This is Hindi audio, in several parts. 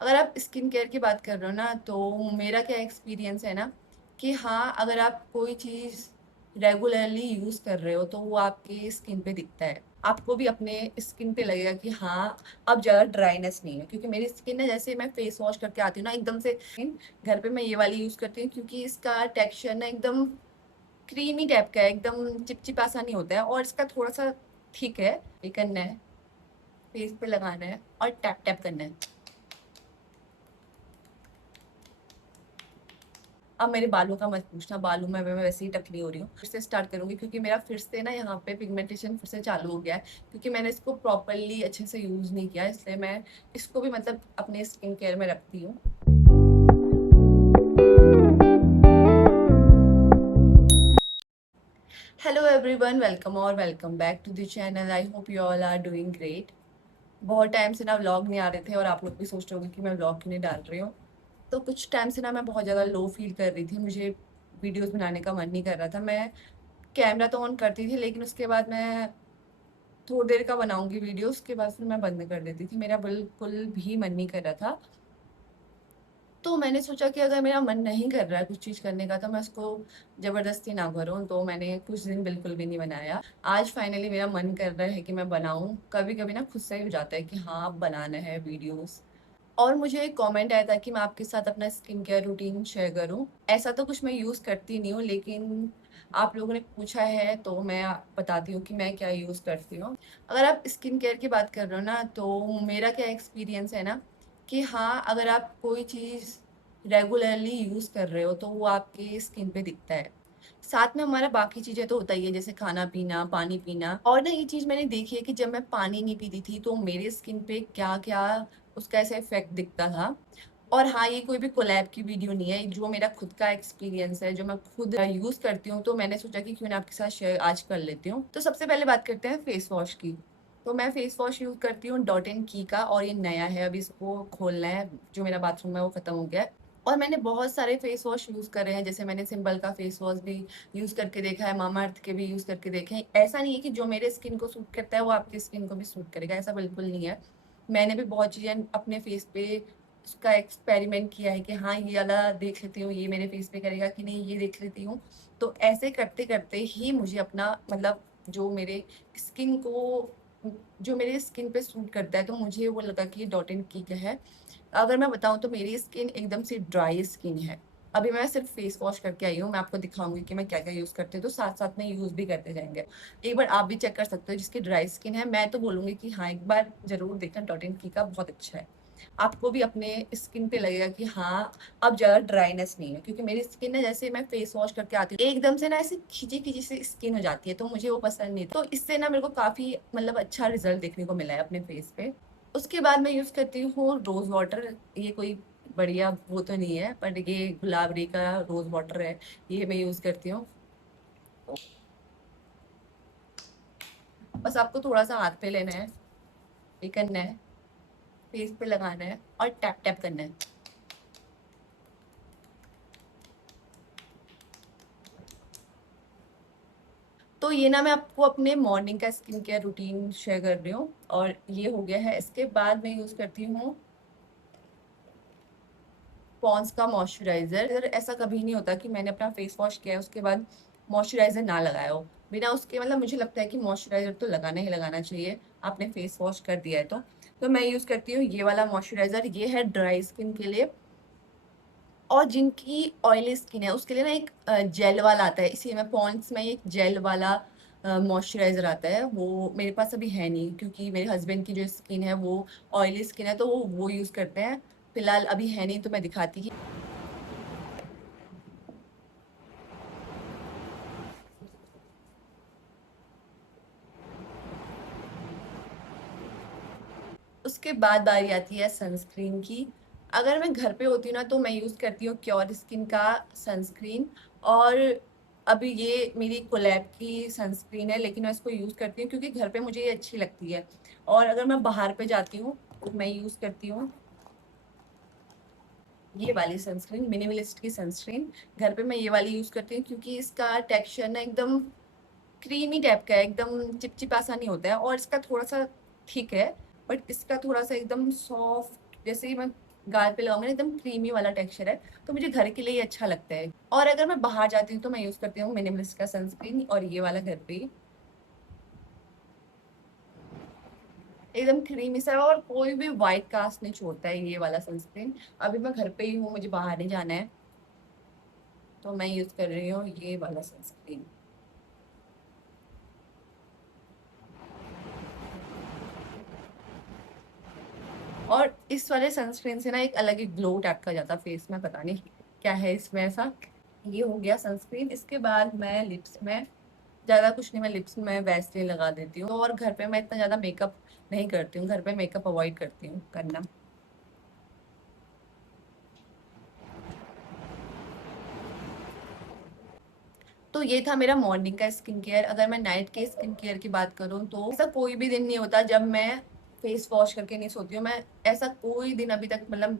अगर आप स्किन केयर की बात कर रहे हो ना, तो मेरा क्या एक्सपीरियंस है ना कि हाँ, अगर आप कोई चीज़ रेगुलरली यूज़ कर रहे हो तो वो आपके स्किन पे दिखता है। आपको भी अपने स्किन पे लगेगा कि हाँ, अब ज़्यादा ड्राइनेस नहीं है, क्योंकि मेरी स्किन ना, जैसे मैं फेस वॉश करके आती हूँ ना एकदम से। घर पे मैं ये वाली यूज़ करती हूँ क्योंकि इसका टेक्सचर ना एकदम क्रीमी टाइप का है, एकदम चिपचिपा सा नहीं होता है, और इसका थोड़ा सा थिक है। ये करना है, फेस पे लगाना है और टैप टैप करना है। अब मेरे बालों का मत पूछना, बालों में मैं वैसे ही टकली हो रही हूँ। फिर से स्टार्ट करूंगी क्योंकि मेरा फिर से ना यहाँ पे पिगमेंटेशन फिर से चालू हो गया है, क्योंकि मैंने इसको प्रॉपरली अच्छे से यूज नहीं किया, इसलिए मैं इसको भी मतलब अपने स्किन केयर में रखती हूँ। हेलो एवरीवन, वेलकम और welcome back to the channel. I hope you all are doing great. बहुत टाइम से ना व्लॉग नहीं आ रहे थे, और आप लोग भी सोच रहे होंगे कि मैं व्लॉग क्यों नहीं डाल रही हूँ। तो कुछ टाइम से ना मैं बहुत ज़्यादा लो फील कर रही थी, मुझे वीडियोस बनाने का मन नहीं कर रहा था। मैं कैमरा तो ऑन करती थी, लेकिन उसके बाद मैं थोड़ी देर का बनाऊंगी वीडियो, उसके बाद फिर मैं बंद कर देती थी। मेरा बिल्कुल भी मन नहीं कर रहा था। तो मैंने सोचा कि अगर मेरा मन नहीं कर रहा है कुछ चीज़ करने का, तो मैं उसको ज़बरदस्ती ना करूँ। तो मैंने कुछ दिन बिल्कुल भी नहीं बनाया। आज फाइनली मेरा मन कर रहा है कि मैं बनाऊँ। कभी कभी ना खुद से ही हो जाता है कि हाँ, अब बनाना है वीडियोस। और मुझे एक कमेंट आया था कि मैं आपके साथ अपना स्किन केयर रूटीन शेयर करूं। ऐसा तो कुछ मैं यूज़ करती नहीं हूँ, लेकिन आप लोगों ने पूछा है तो मैं बताती हूँ कि मैं क्या यूज़ करती हूँ। अगर आप स्किन केयर की बात कर रहे हो ना, तो मेरा क्या एक्सपीरियंस है ना कि हाँ, अगर आप कोई चीज़ रेगुलरली यूज़ कर रहे हो तो वो आपके स्किन पे दिखता है। साथ में हमारा बाकी चीज़ें तो होता ही है, जैसे खाना पीना, पानी पीना। और ना, ये चीज़ मैंने देखी है कि जब मैं पानी नहीं पीती थी तो मेरे स्किन पे क्या क्या उसका ऐसा इफेक्ट दिखता था। और हाँ, ये कोई भी कोलैब की वीडियो नहीं है, जो मेरा खुद का एक्सपीरियंस है, जो मैं खुद यूज़ करती हूँ। तो मैंने सोचा कि क्यों ना आपके साथ शेयर आज कर लेती हूँ। तो सबसे पहले बात करते हैं फेस वॉश की। तो मैं फेस वॉश यूज़ करती हूँ डॉट एंड की का, और ये नया है, अभी इसको खोलना है। जो मेरा बाथरूम है वो खत्म हो गया है। और मैंने बहुत सारे फेस वॉश यूज़ करे हैं, जैसे मैंने सिंपल का फेस वॉश भी यूज़ करके देखा है, मामा अर्थ के भी यूज़ करके देखे हैं। ऐसा नहीं है कि जो मेरे स्किन को सूट करता है वो आपकी स्किन को भी सूट करेगा, ऐसा बिल्कुल नहीं है। मैंने भी बहुत चीज़ें अपने फेस पे उसका एक्सपेरिमेंट किया है कि हाँ, ये वाला देख लेती हूँ, ये मेरे फेस पे करेगा कि नहीं, ये देख लेती हूँ। तो ऐसे करते करते ही मुझे अपना मतलब जो मेरे स्किन को जो मेरे स्किन पे सूट करता है, तो मुझे वो लगा कि ये डॉट एंड की का है। अगर मैं बताऊँ तो मेरी स्किन एकदम से ड्राई स्किन है। अभी मैं सिर्फ फेस वॉश करके आई हूँ, मैं आपको दिखाऊंगी कि मैं क्या क्या यूज़ करती हूँ, तो साथ साथ में यूज़ भी करते जाएंगे। एक बार आप भी चेक कर सकते हो, जिसकी ड्राई स्किन है। मैं तो बोलूँगी कि हाँ, एक बार ज़रूर देखना, डॉट एंड की का बहुत अच्छा है। आपको भी अपने स्किन पे लगेगा कि हाँ, अब ज़्यादा ड्राइनेस नहीं है, क्योंकि मेरी स्किन ना, जैसे मैं फेस वॉश करके आती हूँ एकदम से ना ऐसी खिंची खिंची सी स्किन हो जाती है, तो मुझे वो पसंद नहीं। तो इससे ना मेरे को काफ़ी मतलब अच्छा रिजल्ट देखने को मिला है अपने फेस पे। उसके बाद मैं यूज़ करती हूँ रोज़ वाटर। ये कोई बढ़िया वो तो नहीं है, बट ये गुलाबरी का रोज़ वाटर है, ये मैं यूज़ करती हूँ। बस आपको थोड़ा सा हाथ पे लेना है, ये करना है, फेस पे लगाना है और टैप टैप करना है। तो ये ना मैं आपको अपने मॉर्निंग का स्किन केयर रूटीन शेयर कर रही हूँ, और ये हो गया है। इसके बाद मैं यूज़ करती हूँ पॉन्ड्स का मॉइस्चराइज़र। ऐसा कभी नहीं होता कि मैंने अपना फेस वॉश किया है उसके बाद मॉइस्चराइज़र ना लगाया हो। बिना उसके मतलब मुझे लगता है कि मॉइस्चराइज़र तो लगाना ही लगाना चाहिए, आपने फेस वॉश कर दिया है तो। तो मैं यूज़ करती हूँ ये वाला मॉइस्चराइज़र, ये है ड्राई स्किन के लिए। और जिनकी ऑयली स्किन है उसके लिए ना एक जेल वाला आता है, इसी में पॉन्ड्स में एक जेल वाला मॉइस्चराइज़र आता है। वो मेरे पास अभी है नहीं, क्योंकि मेरे हस्बैंड की जो स्किन है वो ऑयली स्किन है, तो वो यूज़ करते हैं। फिलहाल अभी है नहीं, तो मैं दिखाती ही। उसके बाद बारी आती है सनस्क्रीन की। अगर मैं घर पे होती हूँ ना, तो मैं यूज़ करती हूँ क्योर स्किन का सनस्क्रीन। और अभी ये मेरी कोलैब की सनस्क्रीन है, लेकिन मैं इसको यूज़ करती हूँ क्योंकि घर पे मुझे ये अच्छी लगती है। और अगर मैं बाहर पे जाती हूँ तो मैं यूज़ करती हूँ ये वाली सनस्क्रीन, मिनिमलिस्ट की सनस्क्रीन। घर पे मैं ये वाली यूज़ करती हूँ क्योंकि इसका टेक्सचर ना एकदम क्रीमी टाइप का है, एकदम चिपचिपा सा नहीं होता है, और इसका थोड़ा सा थिक है। बट इसका थोड़ा सा एकदम सॉफ्ट, जैसे ही मैं गाल पे लगाऊंगी ना एकदम क्रीमी वाला टेक्सचर है, तो मुझे घर के लिए ही अच्छा लगता है। और अगर मैं बाहर जाती हूँ तो मैं यूज़ करती हूँ मिनिमलिस्ट का सनस्क्रीन, और ये वाला घर पे ही एकदम क्रीमी सा है और कोई भी वाइट कास्ट नहीं छोड़ता है ये वाला सनस्क्रीन। अभी मैं घर पे ही हूँ, मुझे बाहर नहीं जाना है, तो मैं यूज़ कर रही हूँ ये वाला सनस्क्रीन। और इस वाले सनस्क्रीन से ना एक अलग ही ग्लो टाइप का जाता फेस में, पता नहीं क्या है इसमें ऐसा। ये हो गया सनस्क्रीन। इसके बाद मैं लिप्स में ज़्यादा कुछ नहीं, मैं लिप्स में वैसलीन लगा देती हूँ। और घर पे मैं इतना ज़्यादा मेकअप नहीं करती हूँ, घर पे मेकअप अवॉइड करती हूँ करना। तो ये था मेरा मॉर्निंग का स्किन केयर। अगर मैं नाइट के स्किन केयर की बात करूँ तो ऐसा कोई भी दिन नहीं होता जब मैं फेस वॉश करके नहीं सोती हूँ। मैं ऐसा कोई दिन अभी तक, मतलब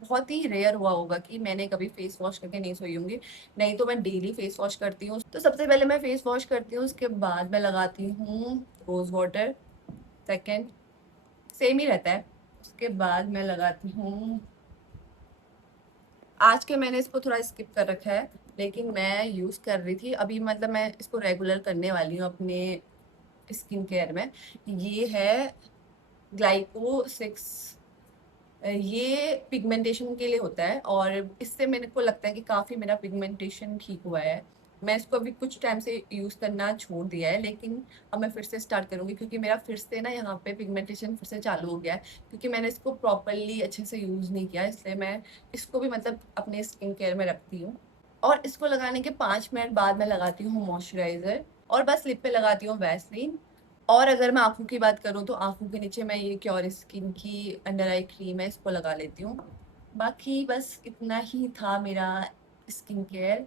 बहुत ही रेयर हुआ होगा कि मैंने कभी फेस वॉश करके नहीं सोई होंगी। नहीं तो मैं डेली फेस वॉश करती हूँ। तो सबसे पहले मैं फेस वॉश करती हूँ, उसके बाद मैं लगाती हूँ रोज वाटर। सेकेंड सेम ही रहता है। उसके बाद मैं लगाती हूँ, आज के मैंने इसको थोड़ा स्किप कर रखा है, लेकिन मैं यूज़ कर रही थी अभी, मतलब मैं इसको रेगुलर करने वाली हूँ अपने स्किन केयर में। ये है ग्लाइको 6। ये पिगमेंटेशन के लिए होता है और इससे मेरे को लगता है कि काफ़ी मेरा पिगमेंटेशन ठीक हुआ है। मैं इसको अभी कुछ टाइम से यूज़ करना छोड़ दिया है, लेकिन अब मैं फिर से स्टार्ट करूँगी क्योंकि मेरा फिर से ना यहाँ पे पिगमेंटेशन फिर से चालू हो गया है, क्योंकि मैंने इसको प्रॉपरली अच्छे से यूज़ नहीं किया, इसलिए मैं इसको भी मतलब अपने स्किन केयर में रखती हूँ। और इसको लगाने के 5 मिनट बाद मैं लगाती हूँ मॉइस्चराइज़र, और बस लिप पे लगाती हूँ वैसलीन। और अगर मैं आँखों की बात करूँ तो आँखों के नीचे मैं ये क्योर स्किन की अंडर आई क्रीम है, इसको लगा लेती हूँ। बाकी बस इतना ही था मेरा स्किन केयर,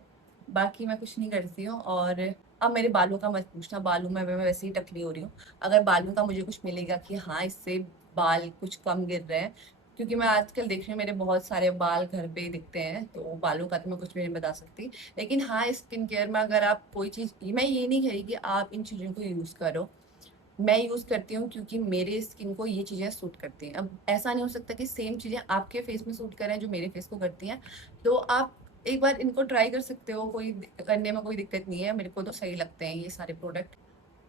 बाकी मैं कुछ नहीं करती हूँ। और अब मेरे बालों का मत पूछना, बालों में मैं वैसे ही टकली हो रही हूँ। अगर बालों का मुझे कुछ मिलेगा कि हाँ इससे बाल कुछ कम गिर रहे हैं, क्योंकि मैं आजकल देख रही हूँ मेरे बहुत सारे बाल घर पे ही दिखते हैं, तो बालों का तो मैं कुछ भी नहीं बता सकती। लेकिन हाँ, स्किन केयर में अगर आप कोई चीज़, मैं ये नहीं कह रही कि आप इन चीज़ों को यूज़ करो, मैं यूज़ करती हूँ क्योंकि मेरे स्किन को ये चीज़ें सूट करती हैं। अब ऐसा नहीं हो सकता कि सेम चीज़ें आपके फेस में सूट करें जो मेरे फेस को करती हैं। तो आप एक बार इनको ट्राई कर सकते हो, कोई करने में कोई दिक्कत नहीं है। मेरे को तो सही लगते हैं ये सारे प्रोडक्ट।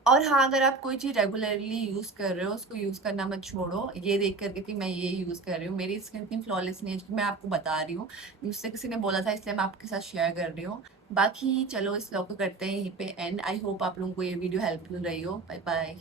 और हाँ, अगर आप कोई चीज़ रेगुलरली यूज़ कर रहे हो, उसको यूज़ करना मत छोड़ो ये देख कर के कि मैं ये यूज़ कर रही हूँ। मेरी स्किन इतनी फ्लॉलेस नहीं है जो मैं आपको बता रही हूँ। मुझसे किसी ने बोला था, इसलिए मैं आपके साथ शेयर कर रही हूँ। बाकी चलो इस व्लॉग को करते हैं यहीं पे एंड। आई होप आप लोगों को ये वीडियो हेल्पफुल रही हो। Bye bye.